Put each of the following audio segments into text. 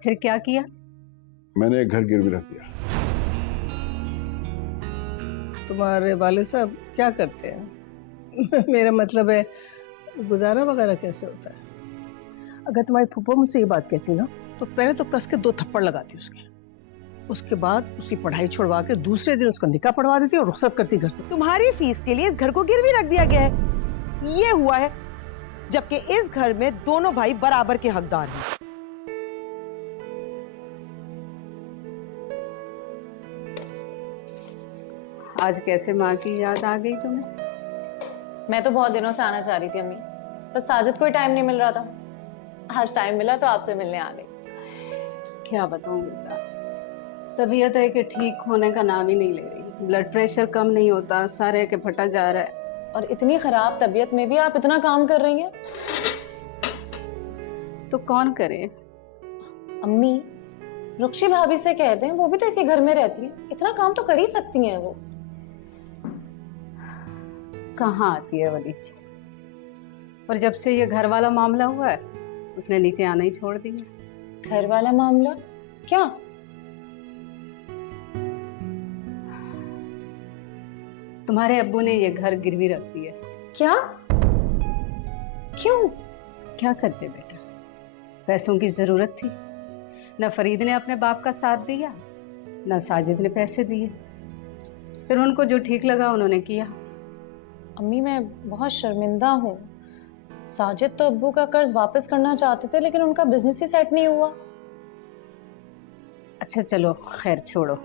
फिर क्या किया? मैंने एक घर गिरवी रख दिया। तुम्हारे वाले साहब क्या करते हैं? मेरा मतलब है गुजारा वगैरह कैसे होता है? अगर तुम्हारी फूफो मुझसे ये बात कहती ना तो पहले तो कस के 2 थप्पड़ लगाती उसके बाद उसकी पढ़ाई छुड़वा के दूसरे दिन उसका निकाह पढ़वा देती और रुखसत करती घर से। तुम्हारी फीस के लिए इस घर को गिरवी रख दिया गया है, ये हुआ है, जबकि इस घर में दोनों भाई बराबर के हकदार हैं। आज कैसे माँ की याद आ गई तुम्हें? मैं तो बहुत दिनों से आना चाह रही थी अम्मी, बस साजिद को ही टाइम नहीं मिल रहा था। आज टाइम मिला तो आपसे मिलने आ गई। क्या बताऊं बेटा, तबीयत है कि ठीक होने का नाम ही नहीं ले रही। ब्लड प्रेशर कम नहीं होता, सारे के फटा जा रहा है। और इतनी खराब तबीयत में भी आप इतना काम कर रही हैं। तो कौन करे? अम्मी, रुक्षी भाभी से कह दें, वो भी तो इसी घर में रहती है, इतना काम तो कर ही सकती हैं वो। कहाँ आती है वलीची, और जब से ये घर वाला मामला हुआ है उसने नीचे आना ही छोड़ दिया। घर वाला मामला? क्या? तुम्हारे अब्बू ने ये घर गिरवी रख दिया। क्या? क्यों? क्या करते बेटा, पैसों की जरूरत थी। न फरीद ने अपने बाप का साथ दिया, न साजिद ने पैसे दिए। फिर उनको जो ठीक लगा उन्होंने किया। अम्मी, मैं बहुत शर्मिंदा हूँ। साजिद तो अब्बू का कर्ज वापस करना चाहते थे, लेकिन उनका बिजनेस ही सेट नहीं हुआ। अच्छा चलो खैर छोड़ो,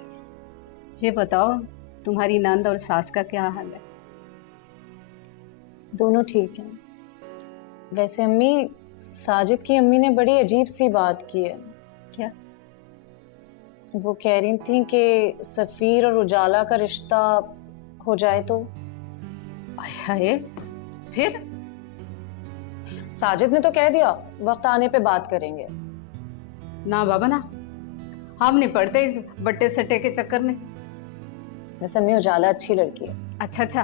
ये बताओ तुम्हारी नंद और सास का क्या हाल है? दोनों ठीक हैं। वैसे अम्मी, साजिद की अम्मी ने बड़ी अजीब सी बात की है। क्या? वो कह रही थी कि सफीर और उजाला का रिश्ता हो जाए तो। हाय, फिर? साजिद ने तो कह दिया वक्त आने पे बात करेंगे। ना बाबा ना, हम नहीं पड़ते इस बट्टे सट्टे के चक्कर में। वैसे अम्मी, उजाला अच्छी लड़की है। अच्छा अच्छा,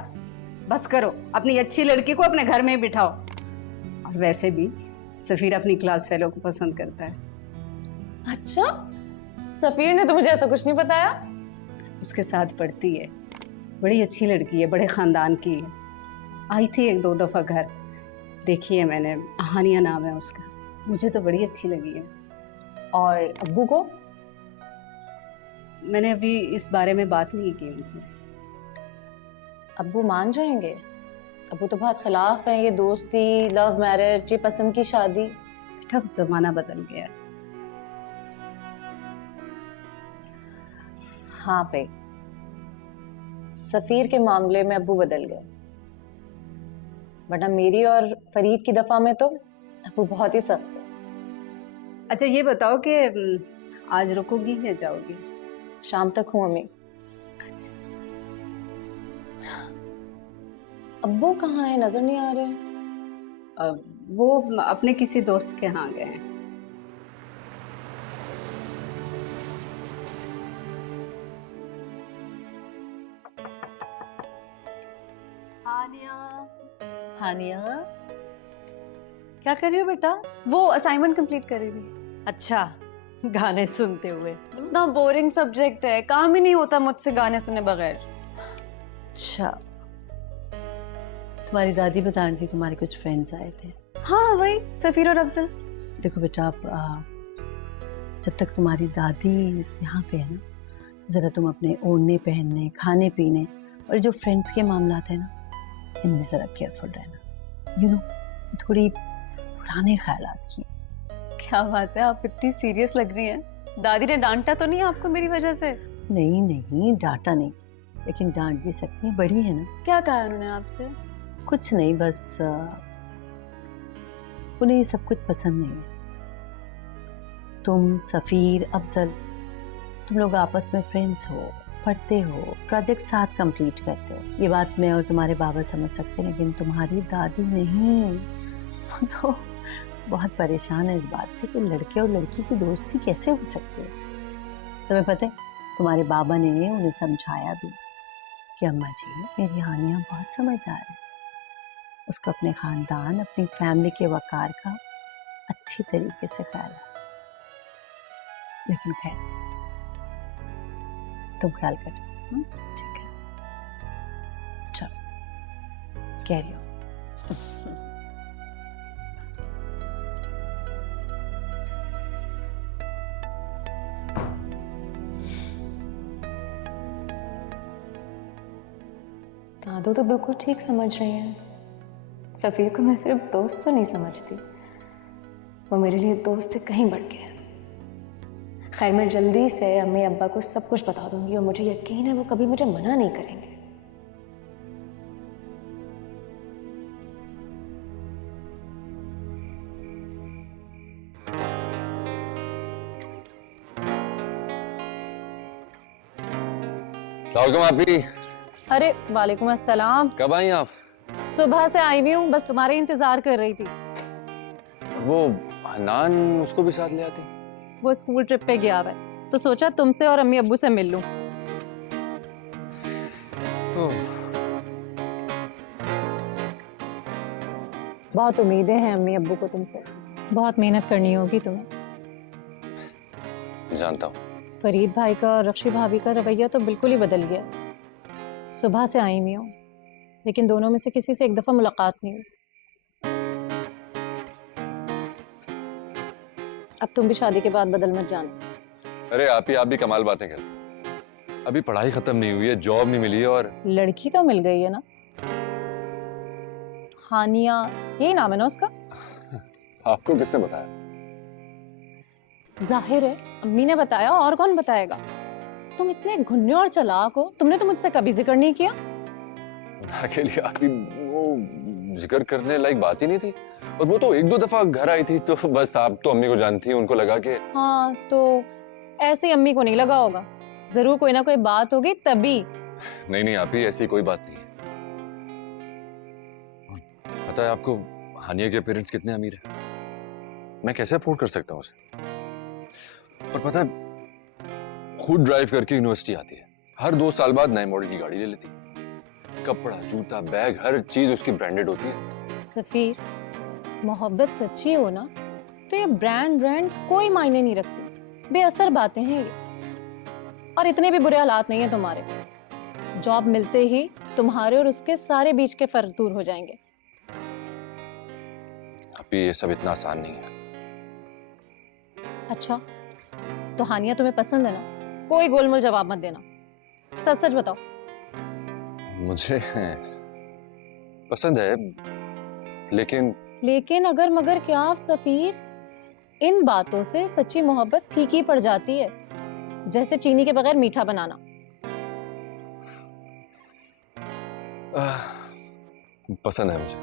बस करो, अपनी अच्छी लड़की को अपने घर में ही बिठाओ। और वैसे भी सफीर अपनी क्लास फेलो को पसंद करता है। अच्छा, सफीर ने तो मुझे ऐसा कुछ नहीं बताया। उसके साथ पढ़ती है, बड़ी अच्छी लड़की है, बड़े खानदान की है। आई थी 1-2 दफा घर, देखी है मैंने, हानिया नाम है उसका। मुझे तो बड़ी अच्छी लगी है। और अब्बू को? मैंने अभी इस बारे में बात नहीं की उनसे। अब्बू मान जाएंगे? अब्बू तो बहुत खिलाफ है ये दोस्ती, लव मैरिज, ये पसंद की शादी। बेटा अब जमाना बदल गया। हाँ पे, सफीर के मामले में अब्बू बदल गए, वरना मेरी और फरीद की दफा में तो अब्बू बहुत ही सख्त है। अच्छा ये बताओ कि आज रुकोगी या जाओगी? शाम तक हूँ अम्मी। अब्बू कहाँ है, नजर नहीं आ रहे हैं। वो अपने किसी दोस्त के यहाँ गए हैं। हानिया, क्या कर रही हो बेटा? वो असाइनमेंट कंप्लीट कर रही थी। अच्छा, गाने सुनते हुए। इतना बोरिंग सब्जेक्ट है, काम ही नहीं होता मुझसे गाने सुने बगैर। अच्छा, तुम्हारी दादी बता रही थी तुम्हारे कुछ फ्रेंड्स आए थे। हाँ वही सफीर और अफजल। देखो बेटा, आप जब तक तुम्हारी दादी यहाँ पे है ना, ज़रा तुम अपने ओढ़ने पहनने, खाने पीने और जो फ्रेंड्स के मामला है ना, इनमें ज़रा केयरफुल रहना। यू नो, थोड़ी पुराने ख्यालात की। क्या बात है, आप इतनी सीरियस लग रही हैं। दादी ने डांटा तो नहीं आपको मेरी वजह से? नहीं नहीं, डांटा नहीं, लेकिन डांट भी सकती है, बड़ी है ना। क्या कहा उन्होंने आपसे? कुछ नहीं, बस उन्हें ये सब कुछ पसंद नहीं है। तुम, सफ़ीर, अफजल, तुम लोग आपस में फ्रेंड्स हो, पढ़ते हो, प्रोजेक्ट साथ कंप्लीट करते हो। ये बात मैं और तुम्हारे बाबा समझ सकते हैं, लेकिन तुम्हारी दादी नहीं। वो तो बहुत परेशान है इस बात से कि लड़के और लड़की की दोस्ती कैसे हो सकती है। तुम्हें पता है, तुम्हारे बाबा ने उन्हें समझाया भी कि अम्मा जी, मेरी हानिया बहुत समझदार है, उसको अपने ख़ानदान, अपनी फैमिली के वक़ार का अच्छी तरीके से ख्याल है। लेकिन खैर तुम ख्याल कर। ठीक है। चलो कैरी ऑन। दादू तो बिल्कुल ठीक समझ रही हैं। सफ़ीर को मैं सिर्फ दोस्त तो नहीं समझती, वो मेरे लिए दोस्त से कहीं बढ़ के है। खैर मैं जल्दी से अम्मी अब्बा को सब कुछ बता दूंगी और मुझे यकीन है वो कभी मुझे मना नहीं करेंगे। सलाम आपी। अरे वालेकुम अस्सलाम। कब आई आप? सुबह से आई हुई हूँ, बस तुम्हारे इंतजार कर रही थी। वो हनान उसको भी साथ ले आती। वो स्कूल ट्रिप पे गया है तो सोचा तुमसे और अम्मी अब्बू से मिल लूं। बहुत उम्मीदें हैं अम्मी अब्बू को तुमसे, बहुत मेहनत करनी होगी तुम्हें। जानता हूँ। फरीद भाई का और रक्षी भाभी का रवैया तो बिल्कुल ही बदल गया। सुबह से आई हुई हूँ लेकिन दोनों में से किसी से एक दफा मुलाकात नहीं हुई। अब तुम भी शादी के बाद बदल मत जाना। अरे आप भी कमाल बातें करती। अभी पढ़ाई खत्म नहीं हुई है, जॉब नहीं मिली है और लड़की तो मिल गई है ना, हानिया यही नाम है ना उसका? आपको किसने बताया? जाहिर है अम्मी ने बताया, और कौन बताएगा। तुम इतने घुन्ने और चालाक हो, तुमने तो मुझसे कभी जिक्र नहीं किया। के लिए आप वो जिक्र करने लायक बात ही नहीं थी। और वो तो एक दो दफा घर आई थी तो बस आप तो अम्मी को जानती हैं, उनको लगा के। हाँ तो ऐसे ही अम्मी को नहीं लगा होगा, जरूर कोई ना कोई बात होगी तभी। नहीं आप ही ऐसी कोई बात नहीं है। पता है आपको हानिया के पेरेंट्स कितने अमीर हैं? मैं कैसे अफोर्ड कर सकता हूँ उसे? और पता है खुद ड्राइव करके यूनिवर्सिटी आती है, हर 2 साल बाद नए मॉडल की गाड़ी ले लेती है। कपड़ा जूता बैग हर चीज उसकी ब्रांडेड होती है। सफीर, मोहब्बत सच्ची हो ना तो ये ब्रांड कोई मायने नहीं रखती, बेअसर बातें हैं ये। और इतने भी बुरे हालात नहीं है तुम्हारे। जॉब मिलते ही तुम्हारे और उसके सारे बीच के फर्क दूर हो जाएंगे। अभी ये सब इतना आसान नहीं है। अच्छा तो हानिया तुम्हें पसंद है ना? कोई गोलमोल जवाब मत देना, सच सच बताओ। मुझे पसंद है लेकिन अगर मगर क्या सफीर? इन बातों से सच्ची मोहब्बत फीकी पड़ जाती है, जैसे चीनी के बगैर मीठा बनाना। पसंद है मुझे।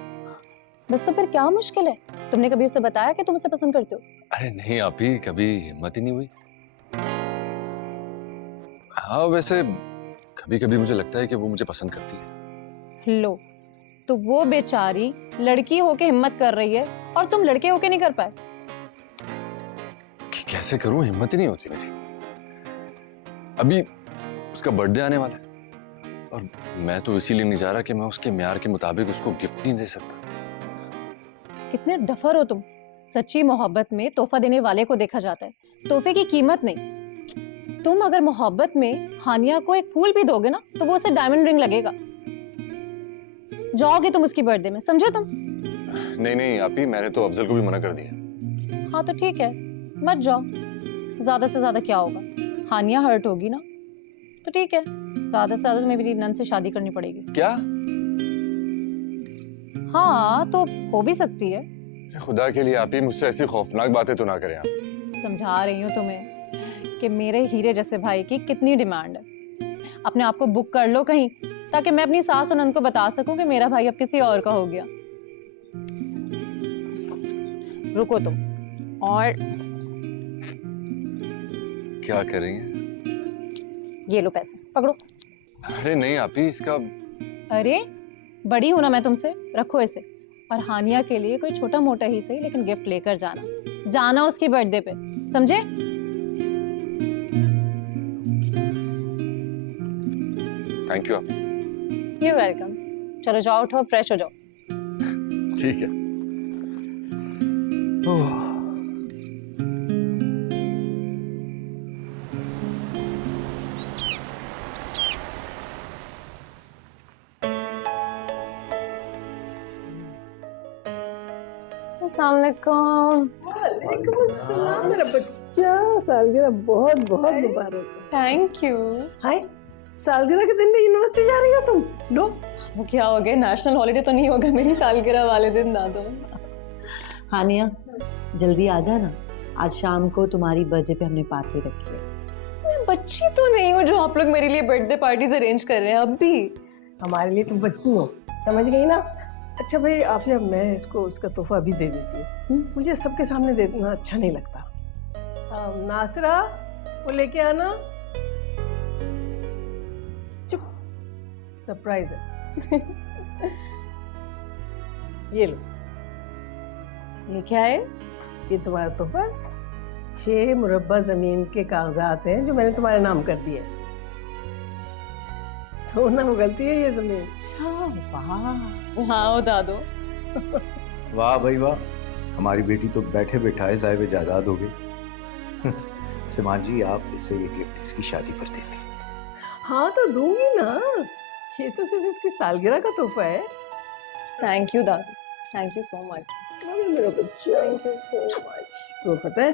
बस तो फिर क्या मुश्किल है? तुमने कभी उसे बताया कि तुम उसे पसंद करते हो? अरे नहीं आप ही, कभी हिम्मत ही नहीं हुई। हाँ वैसे कभी कभी मुझे लगता है कि वो मुझे पसंद करती है। लो, तो वो बेचारी लड़की होके हिम्मत कर रही है और तुम लड़के होके नहीं कर पाए। कि कैसे करूं, हिम्मत ही नहीं होती मेरी। अभी उसका बर्थडे आने वाला है और मैं तो इसीलिए नहीं जा रहा कि मैं उसके म्यार के मुताबिक उसको गिफ्ट नहीं दे सकता। कितने डफर हो तुम। सच्ची मोहब्बत में तोहफा देने वाले को देखा जाता है, तोहफे की कीमत नहीं। तुम अगर मोहब्बत में हानिया को एक फूल भी दोगे ना तो वो उसे डायमंड रिंग लगेगा। जाओगे तुम उसकी बर्थडे में, समझे तुम? नहीं आप ही, मैंने तो अफजल को भी मना कर दिया। हाँ तो ठीक है, मत जाओ। ज्यादा से ज्यादा क्या होगा, हानिया हर्ट होगी ना तो ठीक है, ज्यादा से ज्यादा तुम्हें मेरी नन से शादी करनी पड़ेगी। क्या? हाँ तो हो भी सकती है। खुदा के लिए आप ही मुझसे ऐसी खौफनाक बातें तो ना करें आप। समझा रही हूँ तुम्हें कि मेरे हीरे जैसे भाई की कितनी डिमांड है। अपने आप को बुक कर लो कहीं, ताकि मैं अपनी सास और नंद को बता सकूं कि मेरा भाई अब किसी और का हो गया। रुको तुम, और क्या कर रही हैं? ये लो पैसे, पकड़ो। अरे नहीं आप ही, इसका अरे बड़ी हूं ना मैं तुमसे, रखो इसे। और हानिया के लिए कोई छोटा मोटा ही सही लेकिन गिफ्ट लेकर जाना उसकी बर्थडे पे, समझे? थैंक यू आप। You welcome. चलो जाओ, उठो, फ्रेश हो जाओ। ठीक है। अस्सलाम वालेकुम। सलाम मेरा बच्चा, सालगिरह बहुत बहुत मुबारक हो। Thank you. हाय, सालगिरह के दिन में यूनिवर्सिटी जा रही हो तुम? नो, तो क्या हो गया, नेशनल हॉलीडे तो नहीं होगा मेरी सालगिरह वाले दिन दादू? हानिया जल्दी आ जाना, आज शाम को तुम्हारी बर्थडे पे हमने पार्टी रखी है। मैं बच्ची तो नहीं हूँ जो आप लोग मेरे लिए बर्थडे पार्टीज अरेंज कर रहे हैं अब भी। हमारे लिए तुम बच्ची हो, समझ गई ना? अच्छा भाई आफिया, मैं इसको उसका तोहफा अभी दे देती हूँ, मुझे सबके सामने देना अच्छा नहीं लगता। नासरा, वो लेके आना। चुप, सरप्राइज है। ये लो, ये क्या है? ये तुम्हारा तोहफा 6 मुरब्बा जमीन के कागजात हैं जो मैंने तुम्हारे नाम कर दिए। सोना उगलती है ये जमीन। अच्छा वाह। हाँ वो दादू। वाह भाई वाह, हमारी बेटी तो बैठे बैठाए साहिब जायदाद हो गई। सिमान जी, आप इससे ये गिफ्ट इसकी शादी पर देते। हाँ तो दूंगी ना, ये तो सिर्फ इसकी सालगिरह का तोहफा है। Thank you Dadu, thank you so much. अरे मेरा बच्चा, थैंक यू सो मच। तो पता है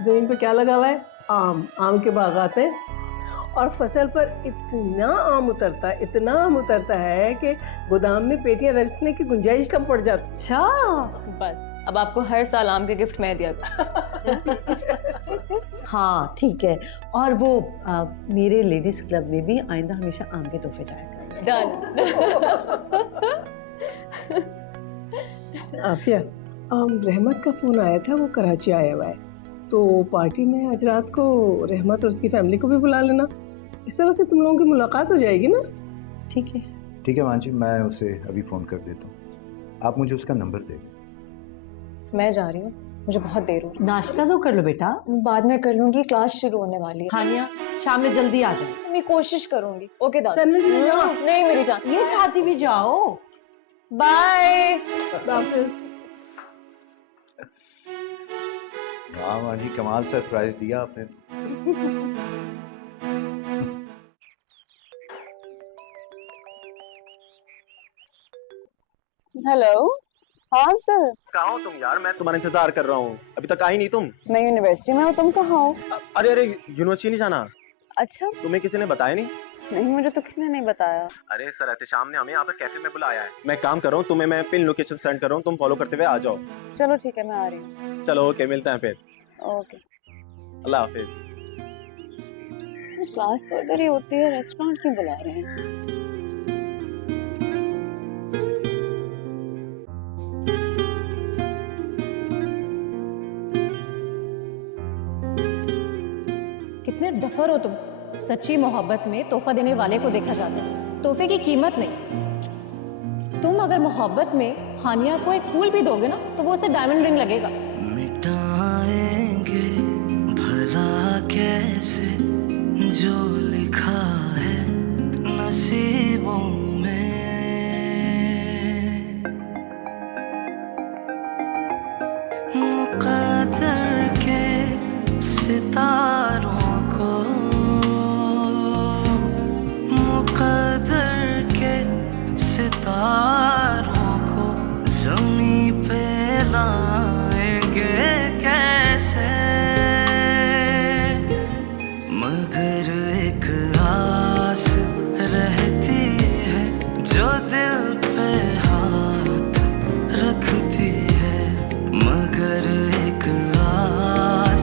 जमीन पे क्या लगा हुआ है? आम, आम के बागात हैं और फसल पर इतना आम उतरता है, इतना आम उतरता है कि गोदाम में पेटियां रखने की गुंजाइश कम पड़ जाती। अच्छा, बस अब आपको हर साल आम के गिफ्ट मैं दिया करूँ। हाँ ठीक है। और वो मेरे लेडीज क्लब में भी आइंदा हमेशा आम के तोहफे जाएगा। डन। आफिया, रहमत का फोन आया था, वो कराची आया हुआ है, तो पार्टी में आज रात को रहमत और उसकी फैमिली को भी बुला लेना। इस तरह से तुम लोगों की मुलाकात हो जाएगी ना। ठीक है। ठीक है मान जी, मैं उसे अभी फ़ोन कर देता हूँ, आप मुझे उसका नंबर दे। मैं जा रही हूँ, मुझे बहुत देर हो रही नाश्ता तो कर लो बेटा। है। बाद में कर लूंगी, क्लास शुरू होने वाली है। हानिया शाम में जल्दी आ जाए। मैं कोशिश करूंगी। ओके दादू। सैंडविच ले जाओ। नहीं मेरी जान। ये खाती भी जाओ। बाय। हाफिज। वाह मान जी, कमाल सरप्राइज दिया आपने। हेलो। हाँ सर। कहाँ हो तुम यार? मैं तुम्हारा इंतजार कर रहा हूँ, अभी तक आई नहीं तुम। मैं यूनिवर्सिटी में हूँ, तुम कहाँ हो? अरे अरे, यूनिवर्सिटी नहीं जाना? अच्छा। तुम्हें किसी ने बताया नहीं? नहीं, मुझे तो किसी ने नहीं बताया। अरे सर एहतेशाम ने हमें यहाँ पर कैफे में बुलाया है। मैं काम कर रहा हूँ, तुम्हें मैं पिन लोकेशन सेंड कर रहा हूँ, तुम फॉलो करते हुए आ जाओ। चलो ठीक है, मैं आ रही हूँ। चलो ओके, मिलते हैं फिर। ओके। अल्लाह हाफिज। क्लास तो इधर ही होती है, रेस्टोरेंट क्यों बुला रहे हैं? कितने डफर हो तुम। सच्ची मोहब्बत में तोहफा देने वाले को देखा जाता है, तोहफे की कीमत नहीं। तुम अगर मोहब्बत में हानिया को एक फूल भी दोगे ना तो वो उसे डायमंड रिंग लगेगा। मिटाएंगे भला कैसे जो लिखा है नसीबों में, मुक़द्दर के सितारों को, मुक़द्दर के सितारों को ज़मीं पे लाएंगे कैसे, मगर एक आस रहती है जो दिल पे हाथ रखती है, मगर एक आस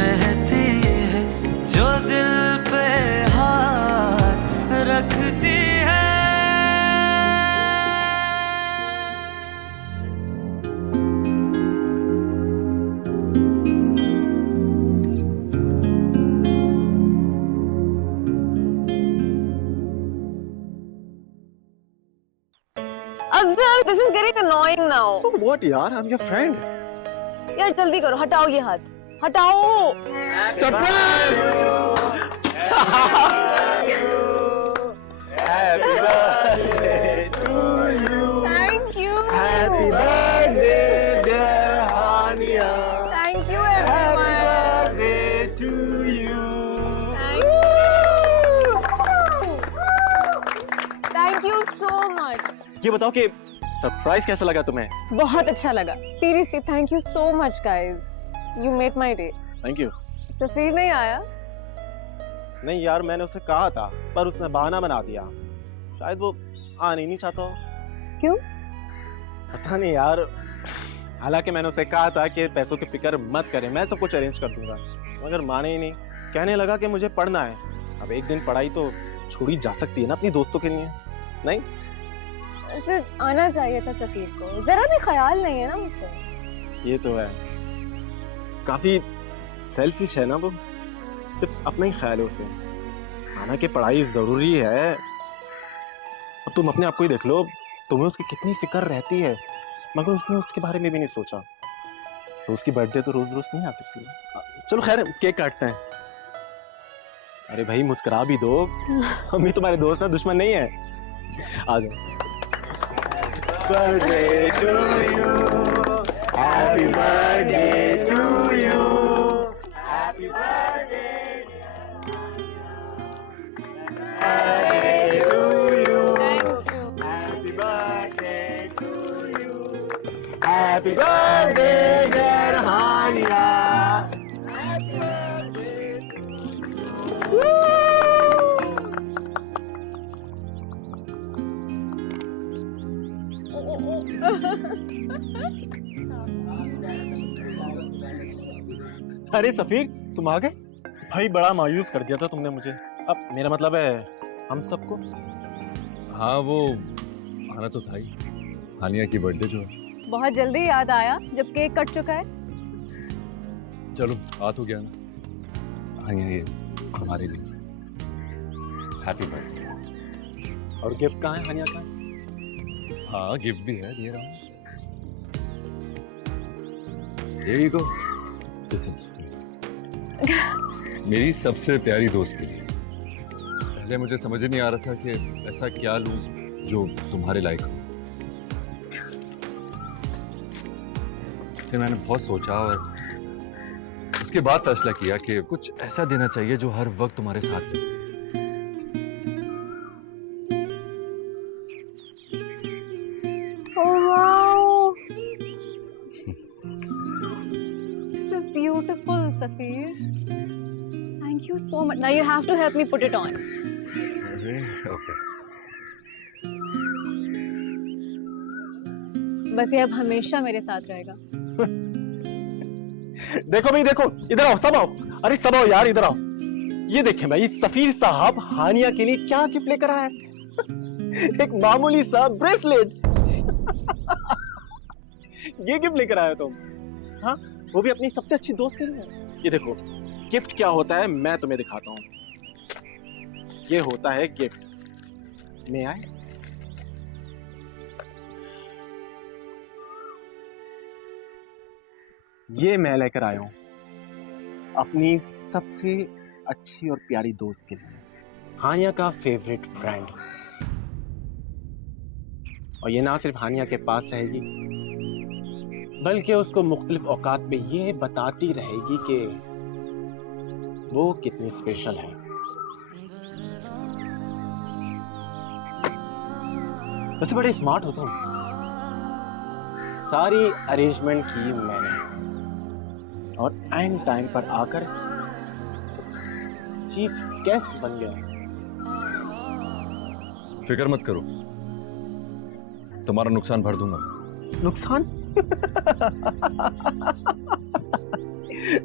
रहती है जो दिल पे हाथ रखती है। Afzal, this is getting annoying now. So what यार, I'm your friend. यार जल्दी करो, हटाओ ये हाथ, हटाओ। Surprise! Happy birthday to you. Thank you. Happy birthday dear Hania. Thank you Happy everyone. birthday to you. Thank you so much. ये बताओ कि सरप्राइज कैसा लगा तुम्हें? बहुत अच्छा लगा, seriously thank you so much guys, you made my day. Thank you. Safeer नहीं आया? नहीं यार, मैंने उसे कहा था पर उसने बहाना बना दिया, शायद वो आना ही नहीं चाहता हो। क्यों? पता नहीं यार, हालांकि मैंने उसे कहा था कि पैसों की फिक्र मत करें, मैं सब कुछ अरेंज कर दूंगा, मगर माने ही नहीं। कहने लगा कि मुझे पढ़ना है। अब एक दिन पढ़ाई तो छोड़ी जा सकती है ना अपनी दोस्तों के लिए, नहीं? ऐसे आना चाहिए था सफीर को, जरा भी ख्याल नहीं है ना मुझसे। ये तो है, काफी सेल्फिश है ना वो, सिर्फ अपना ही ख्याल है उसे। हालांकि पढ़ाई जरूरी है। अब तुम अपने आप को ही देख लो, तुम्हें उसकी कितनी फिक्र रहती है, मगर उसने उसके बारे में भी नहीं सोचा। तो उसकी बर्थडे तो रोज रोज नहीं आ सकती। चलो खैर, केक काटते हैं। अरे भाई मुस्कुरा भी दो, हम भी तुम्हारे दोस्त हैं, दुश्मन नहीं है। आ जाओ। Birthday to you, happy birthday to you, happy birthday to you, happy birthday to you, happy birthday dear Haniya. अरे सफीर, तुम आ गए? भाई बड़ा मायूस कर दिया था तुमने मुझे। अब मेरा मतलब है हम सबको। हाँ वो आना तो था ही, हानिया की बर्थडे जो है। बहुत जल्दी याद आया जब केक कट चुका है। चलो आ तो गया ना। हानिया ये हमारे लिए हैप्पी बर्थडे। और गिफ्ट कहाँ है हानिया का? हाँ गिफ्ट भी है, दे रहा हूँ। Here you go. This is मेरी सबसे प्यारी दोस्त के लिए। पहले मुझे समझ ही नहीं आ रहा था कि ऐसा क्या लूं जो तुम्हारे लायक हो। फिर मैंने बहुत सोचा और उसके बाद फैसला किया कि कुछ ऐसा देना चाहिए जो हर वक्त तुम्हारे साथ रह सके। Beautiful, Safir. Thank you so much. Now you have to help me put it on. Okay. बस ये अब हमेशा मेरे साथ रहेगा। देखो भाई देखो, इधर आओ, सब आओ। अरे सब आओ यार, इधर आओ। ये देखें भाई, सफीर साहब हानिया के लिए क्या गिफ्ट लेकर आया है। एक मामूली सा ब्रेसलेट। ये गिफ्ट लेकर आया तुम? हाँ, वो भी अपनी सबसे अच्छी दोस्त के लिए। ये देखो गिफ्ट क्या होता है, मैं तुम्हें दिखाता हूँ। ये होता है गिफ्ट। मैं आए? ये मैं लेकर आया हूँ अपनी सबसे अच्छी और प्यारी दोस्त के लिए, हानिया का फेवरेट ब्रांड। और ये ना सिर्फ हानिया के पास रहेगी, बल्कि उसको मुख्तलिफ औकात में ये बताती रहेगी कि वो कितनी स्पेशल है। वैसे बड़े स्मार्ट हो तुम। सारी अरेंजमेंट की मैंने और एंड टाइम पर आकर चीफ गेस्ट बन गया। फिक्र मत करो, तुम्हारा नुकसान भर दूंगा। नुकसान?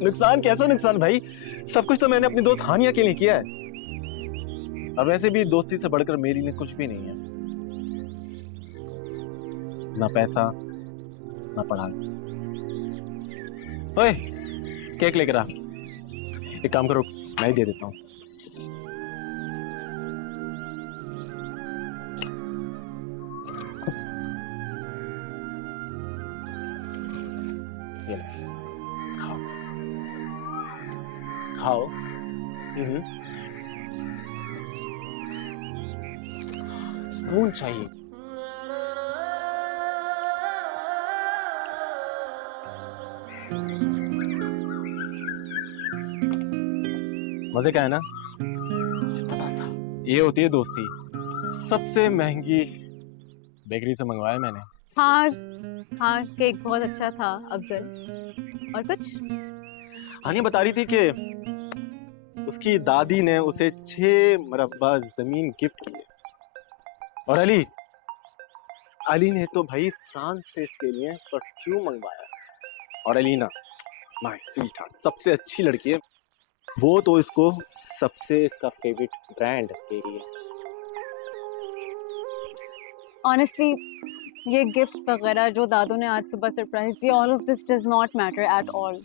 नुकसान? कैसा नुकसान भाई? सब कुछ तो मैंने अपनी दोस्त हानिया के लिए किया है। अब वैसे भी दोस्ती से बढ़कर मेरी लिए कुछ भी नहीं है, ना पैसा ना पढ़ाई। ओए, केक लेकर आ। एक काम करो, मैं ही दे देता हूँ। ये ले, खाओ खाओ। स्पून चाहिए। मजे का है ना? मुझे पता था ये होती है दोस्ती। सबसे महंगी बेकरी से मंगवाया मैंने। हाँ हाँ, केक बहुत अच्छा था अफजल। और कुछ? हानिया बता रही थी कि उसकी दादी ने उसे 6 मरबा जमीन गिफ्ट की है। और अली ने तो भाई फ्रांस से इसके लिए परफ्यूम मंगवाया। और अलीना माय स्वीट हार्ट सबसे अच्छी लड़की है, वो तो इसको सबसे इसका फेवरेट ब्रांड दे रही है। ऑनेस्टली ये गिफ्ट्स वगैरह जो दादू ने आज सुबह सरप्राइज दिया, all of this does not matter at all.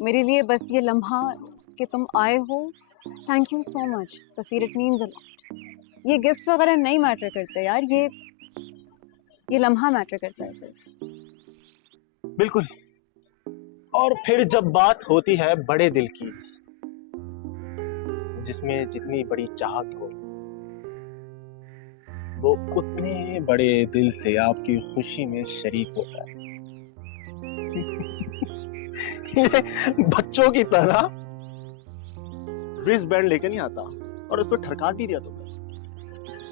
मेरे लिए बस ये लम्हा कि तुम आए हो, thank you so much Safeer, it means a lot. ये गिफ्ट्स वगैरह नहीं मैटर करते यार, ये लम्हा मैटर करता है सिर्फ। बिल्कुल। और फिर जब बात होती है बड़े दिल की, जिसमें जितनी बड़ी चाहत हो, वो उतने बड़े दिल से आपकी खुशी में शरीक होता है। ये बच्चों की तरह रिस्ट बैंड लेकर नहीं आता और उस पर ठरका भी दिया तुमने,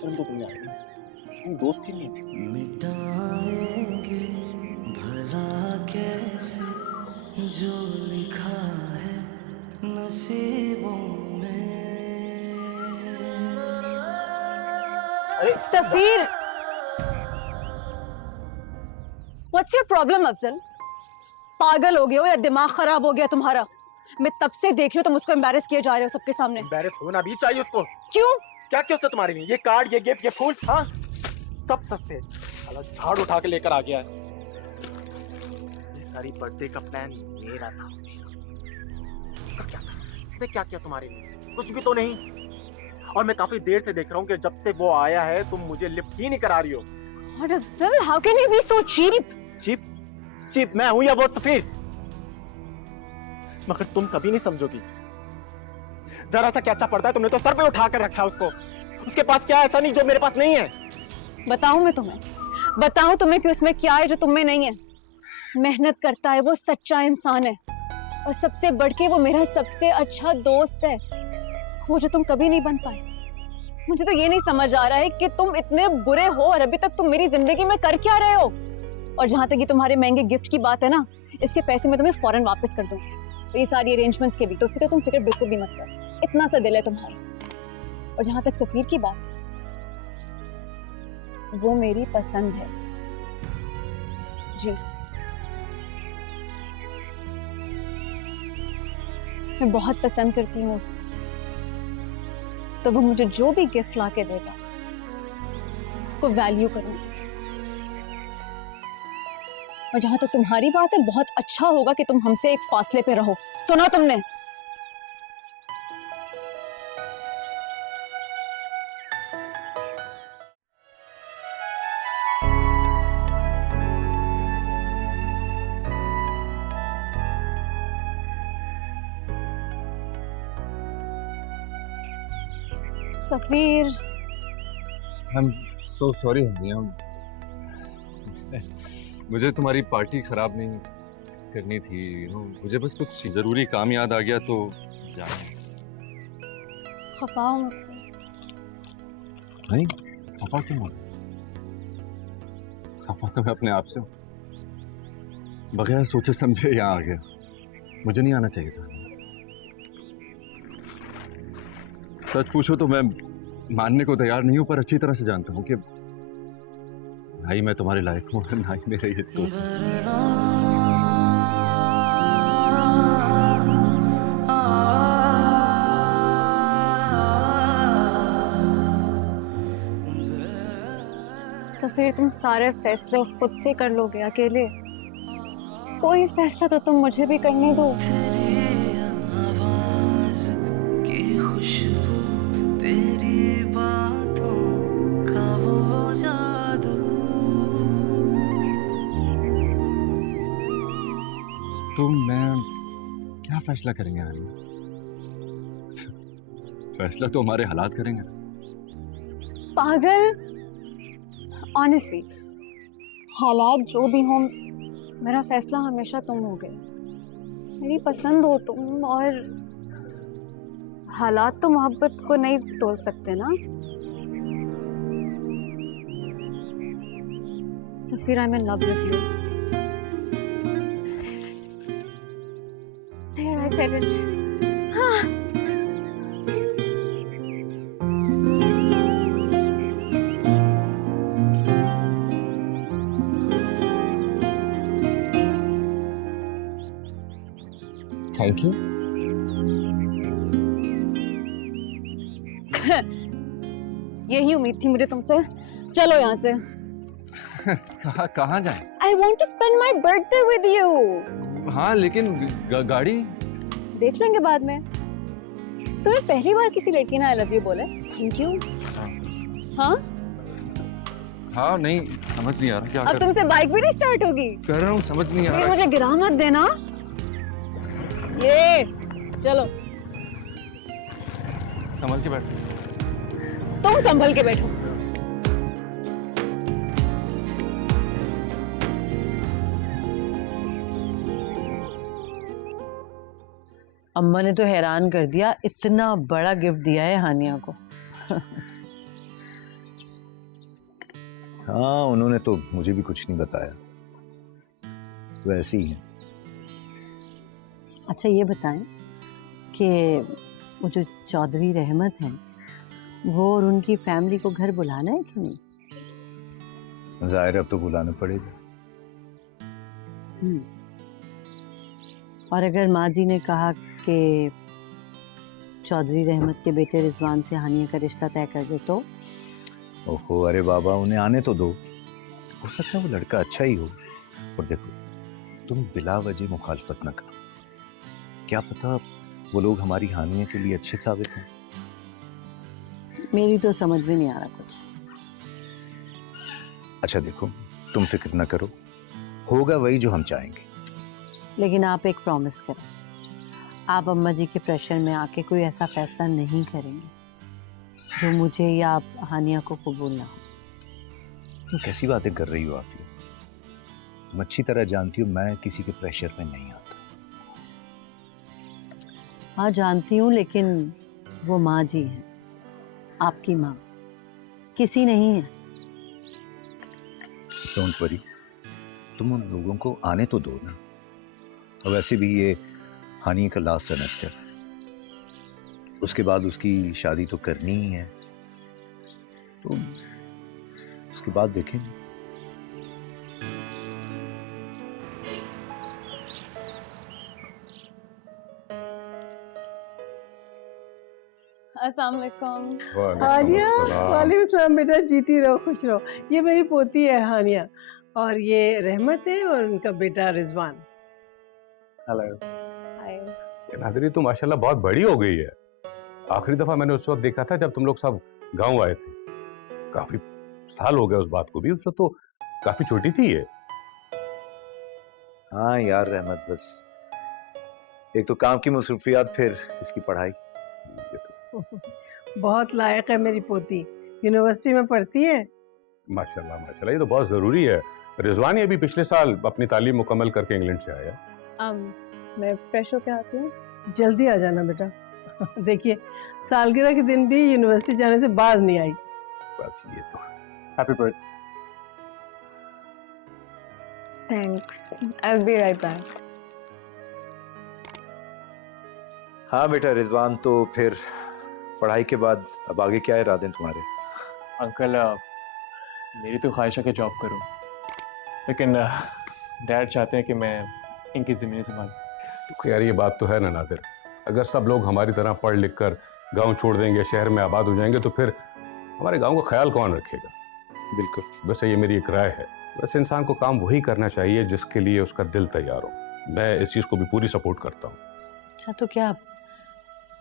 परंतु तुमने आई दोस्त की नहीं। मिटाएंगे भला कैसे जो लिखा है नसीबों में। अरे सफीर, व्हाट्स योर प्रॉब्लम अफजल? पागल हो गए हो या दिमाग खराब हो गया तुम्हारा? मैं तब से देख रही हूँ तुम उसको एम्बैरेस किए जा रहे हो सबके सामने। एम्बैरेस होना भी चाहिए उसको। क्यों? क्या क्या उससे तुम्हारे लिए? ये कार्ड, ये गिफ्ट, ये फूल, हाँ सब सस्ते। साला झाड़ उठा के लेकर आ गया है। ये सारी बर्थडे का प्लान मेरा था। उसका क्या था? उसने क्या किया तुम्हारे लिए? कुछ भी तो नहीं। और मैं काफी देर से देख रहा हूँ कि जब से वो आया है तुम मुझे लिफ्ट ही नहीं करा रही हो। God, Afzal, how can you be so cheap? Cheap? Cheap मैं हूं या वो सफीर? मगर तुम कभी नहीं समझोगी। जरा सा क्या पड़ता है, तुमने तो सर पे उठा कर रखा है उसको। उसके पास क्या है ऐसा नहीं जो मेरे पास नहीं है? बताऊं मैं तुम्हें, बताऊं तुम्हें कि उसमें क्या है जो तुम में नहीं है? मेहनत करता है, वो सच्चा इंसान है, और सबसे बढ़ के वो मेरा सबसे अच्छा दोस्त है, वो जो तुम कभी नहीं बन पाए। मुझे तो ये नहीं समझ आ रहा है कि तुम इतने बुरे हो और अभी तक तुम मेरी जिंदगी में कर क्या रहे हो। और जहां तक ये तुम्हारे महंगे गिफ्ट की बात है ना, इसके पैसे मैं तुम्हें फौरन वापस कर दूंगी, तो ये सारी अरेंजमेंट्स के भी, तो उसकी तो तुम फिक्र बिल्कुल भी मत करो, इतना सा दिल है तुम्हारा। और जहां तक सफीर की बात, वो मेरी पसंद है जी। मैं बहुत पसंद करती हूँ उसको, तो वो मुझे जो भी गिफ्ट ला के देगा उसको वैल्यू करूंगी। और जहां तक तुम्हारी बात है, बहुत अच्छा होगा कि तुम हमसे एक फासले पे रहो। सुना तुमने? Safeer, I am so sorry Haniya, मुझे तुम्हारी पार्टी खराब नहीं करनी थी, मुझे बस कुछ जरूरी काम याद आ गया तो खफा हो मुझसे? नहीं, खफा क्यों हो? खफा तो मैं अपने आप से हूँ, बगैर सोचे समझे यहाँ आ गया, मुझे नहीं आना चाहिए था। सच पूछो तो मैं मानने को तैयार नहीं हूं, पर अच्छी तरह से जानता हूं कि ना ही मैं तुम्हारे लायक हूं, ना ही मेरे ये दोस्त। सफीर, तुम सारे फैसले खुद से कर लोगे अकेले? कोई फैसला तो तुम मुझे भी करने दो। तुम मैं क्या फैसला करेंगे आने? फैसला तो हमारे हालात करेंगे। पागल, ऑनेस्टली हालात जो भी हों, मेरा फैसला हमेशा तुम होगे। मेरी पसंद हो तुम, और हालात तो मोहब्बत को नहीं तोल सकते ना। Safeer, I am in love with you. There, I said it. Thank you. यही उम्मीद थी मुझे तुमसे। चलो यहाँ से। कहाँ जाएं? I want to spend my birthday with you. हाँ लेकिन गाड़ी देख लेंगे बाद में। तुम्हें पहली बार किसी लड़की ने आई लव यू बोले थैंक यू? हाँ? हाँ नहीं समझ नहीं आ रहा क्या अब तुमसे बाइक भी नहीं स्टार्ट होगी? कर रहा हूँ, समझ नहीं आ रहा। मुझे गिरा मत देना। ये चलो संभल के बैठ। तुम संभल के बैठो। अम्मा ने तो हैरान कर दिया, इतना बड़ा गिफ्ट दिया है हानिया को। हाँ उन्होंने तो मुझे भी कुछ नहीं बताया, वैसे ही है। अच्छा ये बताएं कि वो जो चौधरी रहमत हैं वो और उनकी फैमिली को घर बुलाना है कि नहीं? जाहिर अब तो बुलाना पड़ेगा। और अगर माँ जी ने कहा कि चौधरी रहमत के बेटे रिजवान से हानिया का रिश्ता तय कर दे तो? ओहो अरे बाबा उन्हें आने तो दो, हो सकता है वो लड़का अच्छा ही हो। और देखो तुम बिला वजह मुखालफत न करो, क्या पता वो लोग हमारी हानिया के लिए अच्छे साबित हों। मेरी तो समझ में नहीं आ रहा कुछ। अच्छा देखो तुम फिक्र न करो, होगा वही जो हम चाहेंगे। लेकिन आप एक प्रॉमिस करें, आप अम्मा जी के प्रेशर में आके कोई ऐसा फैसला नहीं करेंगे जो मुझे या आप हानिया को कबूल ना हो। तुम कैसी बातें कर रही हो आफिया? तुम अच्छी तरह जानती हो मैं किसी के प्रेशर में नहीं आता। हाँ जानती हूँ, लेकिन वो माँ जी हैं, आपकी माँ, किसी नहीं है। डोंट वरी, तुम उन लोगों को आने तो दो ना। और वैसे भी ये हानि का लास्ट सेमेस्टर, उसके बाद उसकी शादी तो करनी ही है, तो उसके बाद देखेंगे। अस्सलाम वालेकुम। हानिया, वालेकुम सलाम बेटा, जीती रहो खुश रहो। ये मेरी पोती है हानिया, और ये रहमत है और उनका बेटा रिजवान। हेलो। हाय। नाज़रीन तो माशाल्लाह बहुत बड़ी हो गई है। आखिरी दफा मैंने उस वक्त देखा था जब तुम लोग सब गांव आए थे, काफी साल हो गए उस बात को भी। उस वक्त तो काफी छोटी थी ये। हाँ यार रहमत, बस एक तो काम की मसरूफियात, फिर इसकी पढ़ाई। बहुत लायक है मेरी पोती, यूनिवर्सिटी में पढ़ती है। माशाल्लाह माशाल्लाह, ये तो बहुत जरूरी है। रिजवान ये भी पिछले साल अपनी तालीम मुकम्मल करके इंग्लैंड से आया। मैं फ्रेश होके आती हूँ। जल्दी आ जाना बेटा। देखिए सालगिरह के दिन भी यूनिवर्सिटी जाने से बाज नहीं आई। बस ये तो happy birthday. Thanks, I will be right back. हाँ बेटा रिजवान, तो फिर पढ़ाई के बाद अब आगे क्या इरादे हैं तुम्हारे? अंकल मेरी तो ख्वाहिश है कि जॉब करूं, लेकिन डैड चाहते हैं कि मैं इनकी ज़मीनें संभालूं। तो यार ये बात तो है ना नादिर, अगर सब लोग हमारी तरह पढ़ लिख कर गाँव छोड़ देंगे, शहर में आबाद हो जाएंगे, तो फिर हमारे गाँव का ख्याल कौन रखेगा? बिल्कुल, वैसे ये मेरी एक राय है। वैसे इंसान को काम वही करना चाहिए जिसके लिए उसका दिल तैयार हो। मैं इस चीज़ को भी पूरी सपोर्ट करता हूँ। अच्छा तो क्या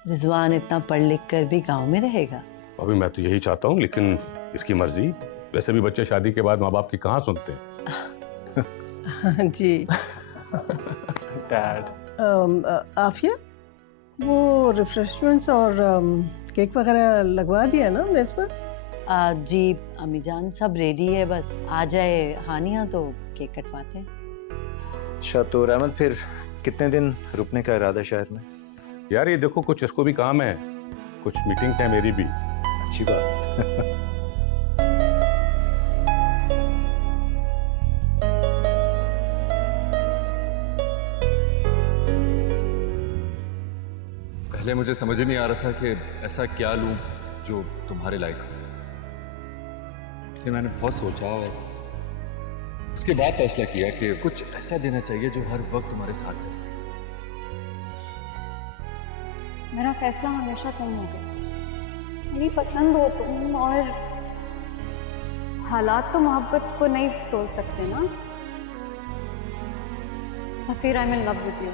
रिजवान इतना पढ़ लिख कर भी गांव में रहेगा? अभी मैं तो यही चाहता हूँ, लेकिन इसकी मर्जी। वैसे भी बच्चे शादी के बाद माँ बाप की कहाँ सुनते हैं। जी। डैड आफिया, वो रिफ्रेशमेंट्स और केक वगैरह लगवा दिया ना मेज पर? जी अम्मी जान, सब रेडी है, बस आ जाए हानिया तो केक कटवाते हैं। अच्छा तो रहमत, फिर कितने दिन रुकने का इरादा शहर में? यार ये देखो, कुछ इसको भी काम है, कुछ मीटिंग्स हैं मेरी भी। अच्छी बात। पहले मुझे समझ ही नहीं आ रहा था कि ऐसा क्या लूं जो तुम्हारे लायक हो। फिर मैंने बहुत सोचा और उसके बाद फैसला किया कि कुछ ऐसा देना चाहिए जो हर वक्त तुम्हारे साथ रह सके। मेरा फैसला हमेशा तुम हो गया। मेरी पसंद हो तुम, और हालात तो मोहब्बत को नहीं तोड़ सकते ना। Safeer, I am in love with you.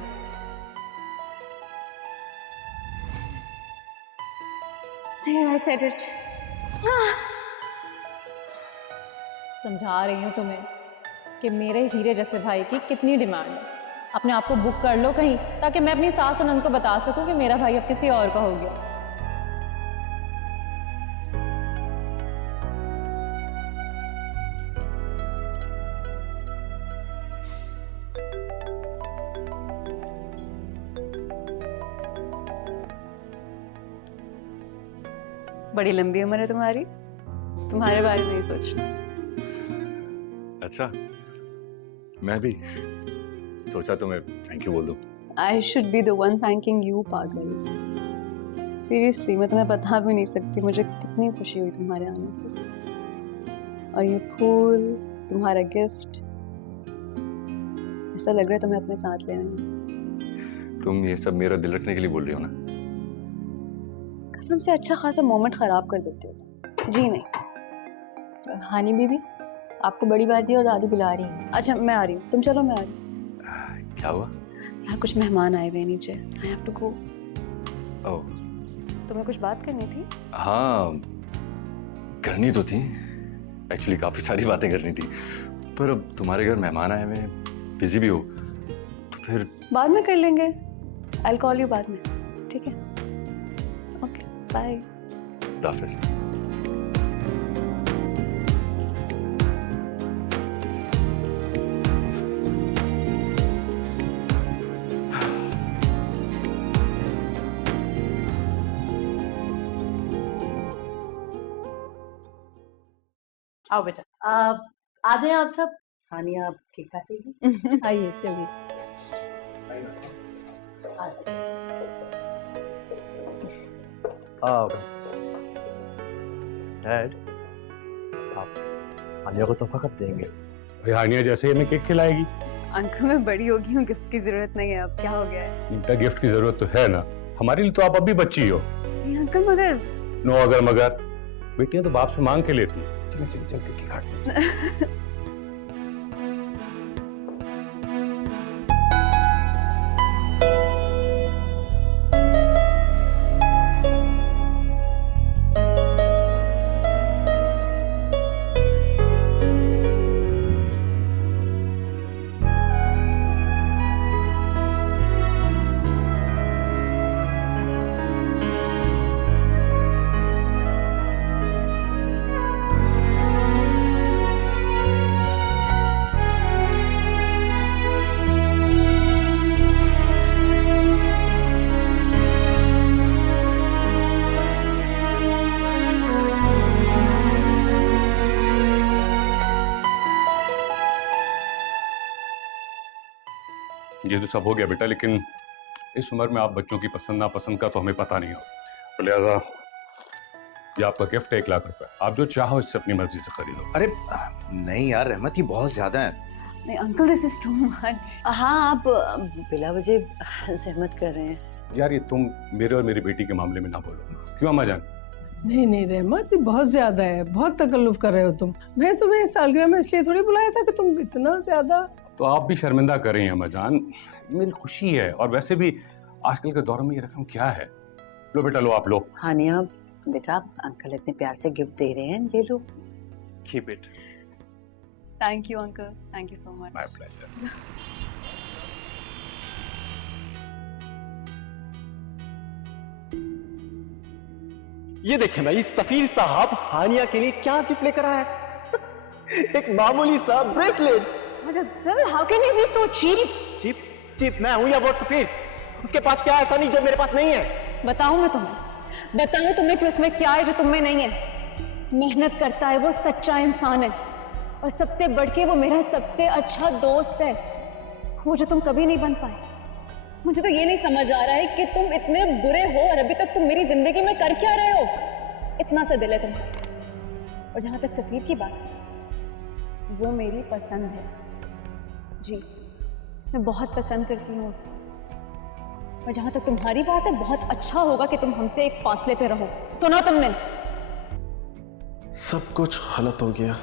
There I said it. समझा रही हूँ तुम्हें कि मेरे हीरे जैसे भाई की कितनी डिमांड है। अपने आप को बुक कर लो कहीं, ताकि मैं अपनी सास और नंद को बता सकूं कि मेरा भाई अब किसी और का हो गया। बड़ी लंबी उम्र है तुम्हारी, तुम्हारे बारे में ही सोच रही थी। अच्छा, मैं भी सोचा तुम्हें थैंक यू बोल दूं। I should be the one thanking you, पागल। सीरियसली मैं तुम्हें बता भी नहीं सकती मुझे कितनी खुशी हुई तुम्हारे आने से। और ये फूल, तुम्हारा गिफ्ट, ऐसा लग रहा है तुम्हें अपने साथ ले आई। तुम ये सब मेरा दिल रखने के लिए बोल रही हो ना? कसम से अच्छा खासा मोमेंट खराब कर देते हो तुम। जी नहीं। हानी बीबी, आपको बड़ी बाजी और दादी बुला रही है। अच्छा मैं आ रही हूँ, तुम चलो मैं आ रही हूँ। क्या हुआ? यार कुछ मेहमान आए हुए नीचे, आई हैव टू गो। ओह, तुम्हें कुछ बात करनी थी? हाँ करनी तो थी, एक्चुअली काफी सारी बातें करनी थी, पर अब तुम्हारे घर मेहमान आए हुए हैं, बिजी भी हो तो फिर बाद में कर लेंगे। आई विल कॉल यू बाद में, ठीक है? Okay bye. हाफिज़। आओ बेटा, आ जाए आप सब। हानिया आप केक काटेगी? आइए चलिए। डैड, आप हानिया को तोहफा कब देंगे? भाई हानिया जैसे ही हमें केक खिलाएगी। अंकल मैं बड़ी हो गई हूँ, गिफ्ट्स की जरूरत नहीं है अब। क्या हो गया है? बेटा गिफ्ट की जरूरत तो है ना, हमारे लिए तो आप अभी बच्ची हो। नहीं अंकल मगर नो अगर मगर, बेटियां तो बाप से मांग के लेती हैं। चल चल के काट। ये तो सब हो गया बेटा, लेकिन इस उम्र में आप बच्चों की पसंद नापसंद का तो हमें पता नहीं हो, तो लिहाजा ये आपका गिफ्ट है 1 लाख रुपए। आप जो चाहो इससे अपनी मर्जी से खरीदो। अरे नहीं यार रहमत, ये बहुत ज्यादा है। नहीं uncle this is too much. हाँ, आप बिला वजह सहमत कर रहे हैं। यार ये तुम मेरे और मेरी बेटी के मामले में ना बोलो, क्यों अम्मा जान? नहीं नहीं रहमत, ये बहुत ज्यादा है, बहुत तकल्लुफ कर रहे हो तुम। मैं तुम्हें सालगिरह में इसलिए थोड़ी बुलाया था कि तुम इतना ज्यादा। तो आप भी शर्मिंदा कर रही हैं अम्मा जान, मेरी खुशी है। और वैसे भी आजकल के दौर में ये रकम क्या है। लो बेटा लो, आप लो। हानिया बेटा, अंकल इतने प्यार से गिफ्ट दे रहे हैं, ले लो। Keep it. Thank you uncle, thank you so much. My pleasure. ये देखें भाई, सफीर साहब हानिया के लिए क्या गिफ्ट लेकर आया है। एक मामूली सा ब्रेसलेट। मतलब sir, how can you be so cheap? Cheap? Cheap मैं हूं या वो सफीर? उसके पास क्या ऐसा नहीं जो मेरे पास नहीं है? बताऊं मैं तुम्हें, बताऊं तुम्हें कि उसमें क्या है जो तुम में नहीं है। मेहनत करता है, वो सच्चा इंसान है, और सबसे बढ़ के वो मेरा सबसे अच्छा दोस्त है, वो जो तुम कभी नहीं बन पाए। मुझे तो ये नहीं समझ आ रहा है कि तुम इतने बुरे हो और अभी तक तुम मेरी जिंदगी में कर क्या रहे हो। इतना सा दिल है तुम्हारा। और जहां तक सफीर की बात है, वो मेरी पसंद है जी, मैं बहुत पसंद करती हूँ उसको। और जहां तक तुम्हारी बात है, बहुत अच्छा होगा कि तुम हमसे एक फासले पे रहो। सुना तुमने? सब कुछ गलत हो गया।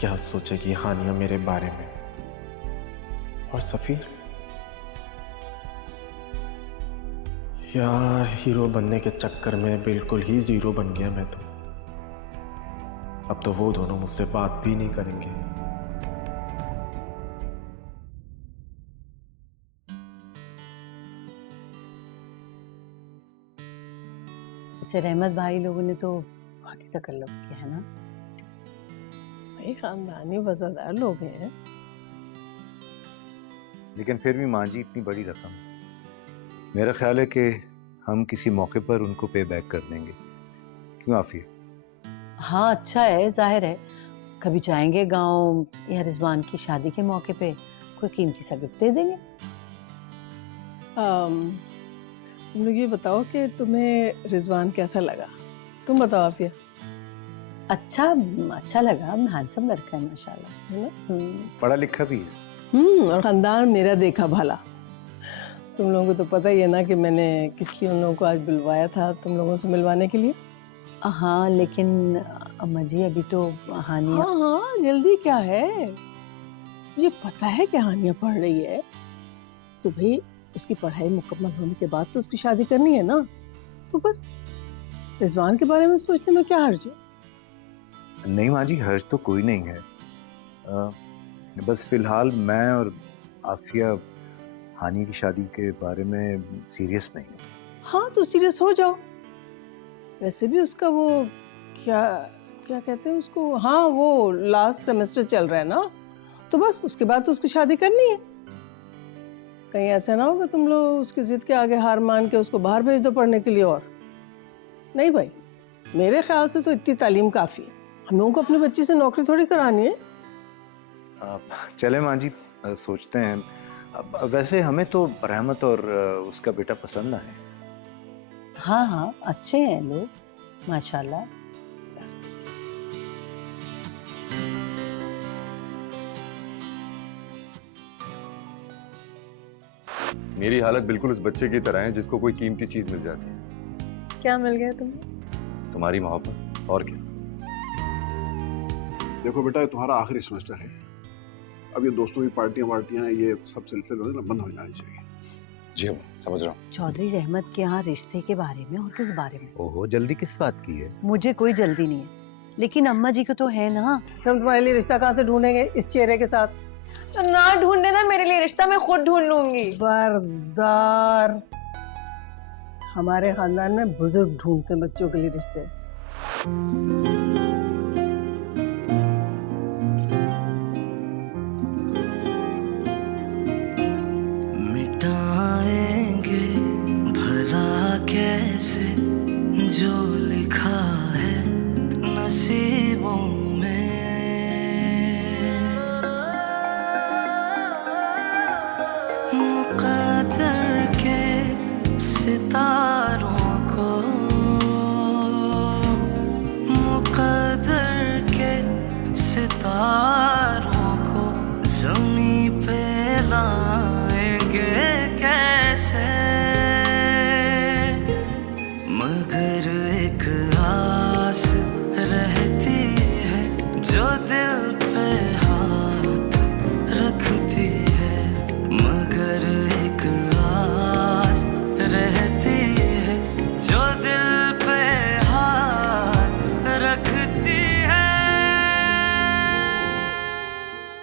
क्या सोचेगी हानिया मेरे बारे में? और सफीर, यार हीरो बनने के चक्कर में बिल्कुल ही जीरो बन गया मैं तो। अब तो वो दोनों मुझसे बात भी नहीं करेंगे। इसे रहमत भाई लोगों ने तो बहुत ही तकल्लुफ किया है ना। भाई खानदानी वफादार लोग हैं। लेकिन फिर भी माँ जी इतनी बड़ी रकम, मेरा ख्याल है कि हम किसी मौके पर उनको पे बैक कर देंगे। क्यों आफिया? हाँ अच्छा है, जाहिर है कभी जाएंगे गांव या रिजवान की शादी के मौके पे कोई कीमती सा गिफ्ट दे देंगे। तुम लोग ये बताओ कि तुम्हें रिजवान कैसा लगा? तुम बताओ आफिया। अच्छा लगा, हैंडसम लड़का है माशाल्लाह, है ना? पढ़ा लिखा भी है। और खानदान मेरा देखा भाला। तुम लोगों को तो पता ही है ना कि मैंने किस लिए उन लोगों को आज बुलवाया था, तुम लोगों से मिलवाने के लिए। हाँ लेकिन अम्मा जी अभी तो हानिया। हाँ जल्दी क्या है? मुझे पता है कि हानिया पढ़ रही है, तो भाई उसकी पढ़ाई मुकम्मल होने के बाद तो उसकी शादी करनी है ना। तो बस रिजवान के बारे में सोचने में क्या हर्ज है? नहीं माँ जी, हर्ज तो कोई नहीं है। बस फिलहाल मैं और आफिया हानिया की शादी के बारे में सीरियस नहीं हूँ। हाँ तो सीरियस हो जाओ। वैसे भी उसका वो क्या क्या कहते हैं उसको, हाँ वो लास्ट सेमेस्टर चल रहा है ना, तो बस उसके बाद तो उसकी शादी करनी है। कहीं ऐसा ना होगा तुम लोग उसकी जिद के आगे हार मान के उसको बाहर भेज दो पढ़ने के लिए। और नहीं भाई, मेरे ख्याल से तो इतनी तालीम काफ़ी है। हम लोगों को अपने बच्ची से नौकरी थोड़ी करानी है। चले माँ जी, सोचते हैं। वैसे हमें तो रहमत और उसका बेटा पसंद आए। हाँ अच्छे हैं लोग माशाल्लाह। मेरी हालत बिल्कुल उस बच्चे की तरह है जिसको कोई कीमती चीज मिल जाती है। क्या मिल गया तुम्हें? तुम्हारी मोहब्बत, और क्या। देखो बेटा, ये तुम्हारा आखिरी सेमेस्टर है। अब ये दोस्तों की पार्टियां ये सब सिलसिले बंद हो जानी चाहिए। जी हाँ, समझ रहा हूँ। चौधरी रहमत के यहाँ रिश्ते के बारे में और किस बारे में? ओहो, जल्दी किस बात की है? मुझे कोई जल्दी नहीं है, लेकिन अम्मा जी को तो है ना। हम तुम्हारे लिए रिश्ता कहाँ से ढूंढेंगे इस चेहरे के साथ? तो ना ढूंढने ना, मेरे लिए रिश्ता मैं खुद ढूंढ लूंगी। बरदार, हमारे खानदान में बुजुर्ग ढूंढते हैं बच्चों के लिए रिश्ते। मिटाएंगे भला कैसे जो लिखा है नसीबों में। मुक़द्दर के सितारों को, मुक़द्दर के सितारों को ज़मीं पे लाएंगे कैसे, मगर